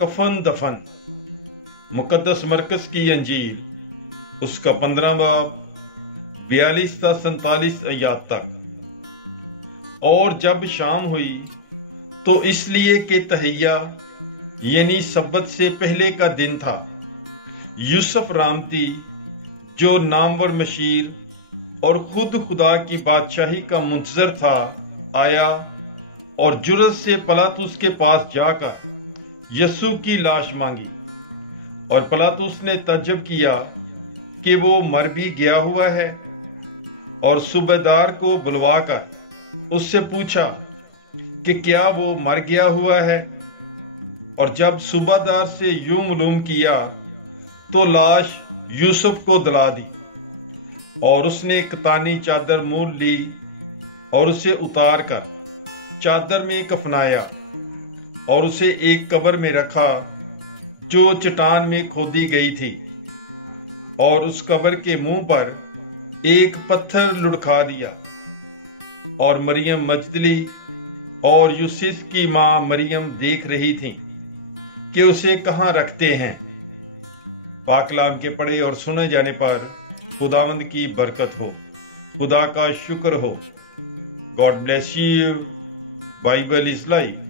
कफन दफन। मुकद्दस मरकज की अंजील उसका 15 बाब 42 से 47 आयत तक। और जब शाम हुई तो इसलिए कि तहैया यानी सब्बत से पहले का दिन था, यूसुफ रामती जो नामवर मशीर और खुद खुदा की बादशाही का मुंतजर था आया और जुर्रत से पिलातुस के पास जाकर यसू की लाश मांगी। और पिलातुस ने तज्जब किया कि वो मर भी गया हुआ है, और सूबेदार को बुलवाकर उससे पूछा कि क्या वो मर गया हुआ है। और जब सूबेदार से यूं मालूम किया तो लाश यूसुफ को दिला दी, और उसने कतानी चादर मोल ली और उसे उतार कर चादर में कफनाया और उसे एक कब्र में रखा जो चट्टान में खोदी गई थी, और उस कब्र के मुंह पर एक पत्थर लुढ़का दिया। और मरियम मजदली और यूसुफ की मां मरियम देख रही थीं कि उसे कहां रखते हैं। पाक कलाम के पढ़े और सुने जाने पर खुदावंद की बरकत हो, खुदा का शुक्र हो। God bless you. Bible is life.